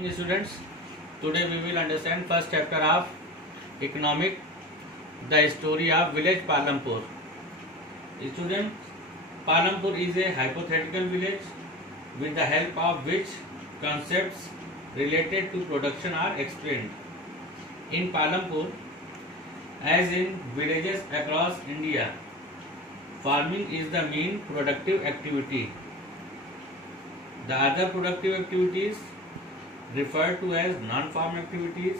Morning students, today we will understand first chapter of economic, the story of village Palampur. Students, Palampur is a hypothetical village with the help of which concepts related to production are explained. In Palampur, as in villages across India, farming is the main productive activity. The other productive activities referred to as non-farm activities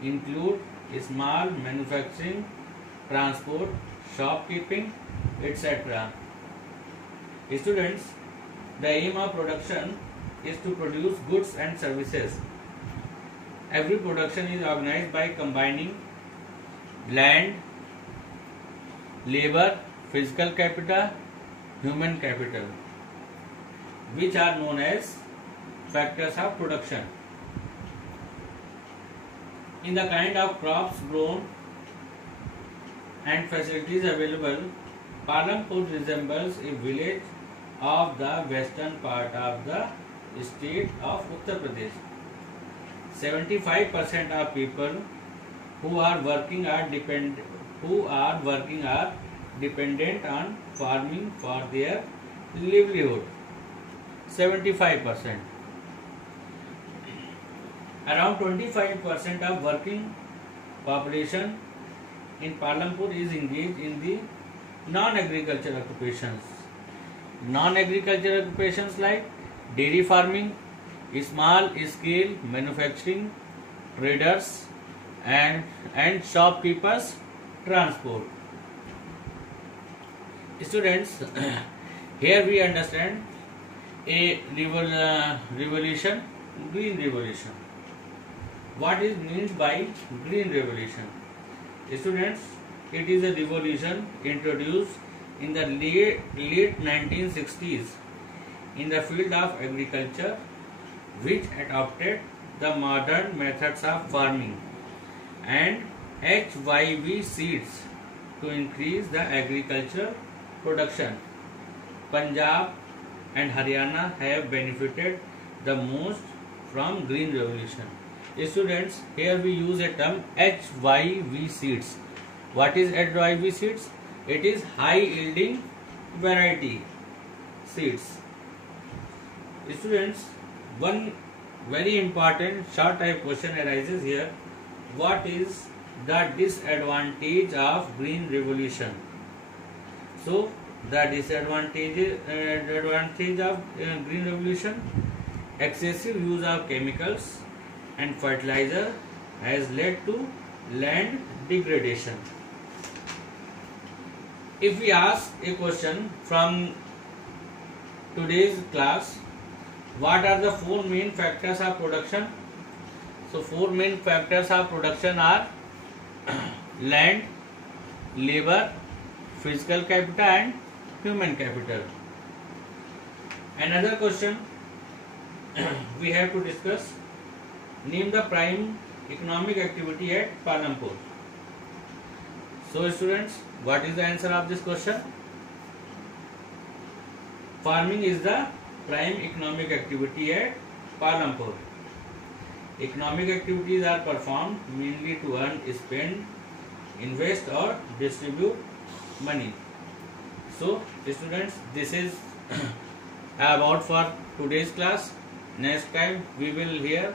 include small manufacturing, transport, shopkeeping, etc. Students, the aim of production is to produce goods and services. Every production is organized by combining land, labor, physical capital, human capital, which are known as factors of production. In the kind of crops grown and facilities available, Palampur resembles a village of the western part of the state of Uttar Pradesh. 75% of people who are working are dependent on farming for their livelihood. 75%. Around 25% of working population in Palampur is engaged in the non-agricultural occupations. Non-agricultural occupations like dairy farming, small scale manufacturing, traders and shopkeepers, transport. Students, here we understand a revolution, green revolution. What is meant by green revolution? Students, it is a revolution introduced in the late 1960s in the field of agriculture, which adopted the modern methods of farming and HYV seeds to increase the agricultural production. Punjab and Haryana have benefited the most from green revolution. Students, here we use a term HYV seeds. What is HYV seeds? It is high yielding variety seeds. Students, one very important short type question arises here. What is the disadvantage of green revolution? So, the disadvantage of green revolution: excessive use of chemicals and fertilizer has led to land degradation. If we ask a question from today's class, what are the four main factors of production? So, four main factors of production are land, labor, physical capital and human capital. Another question we have to discuss: name the prime economic activity at Palampur. So students, what is the answer of this question? Farming is the prime economic activity at Palampur. Economic activities are performed mainly to earn, spend, invest or distribute money. So students, this is about for today's class. Next time we will hear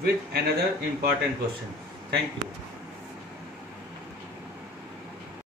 with another important question. Thank you.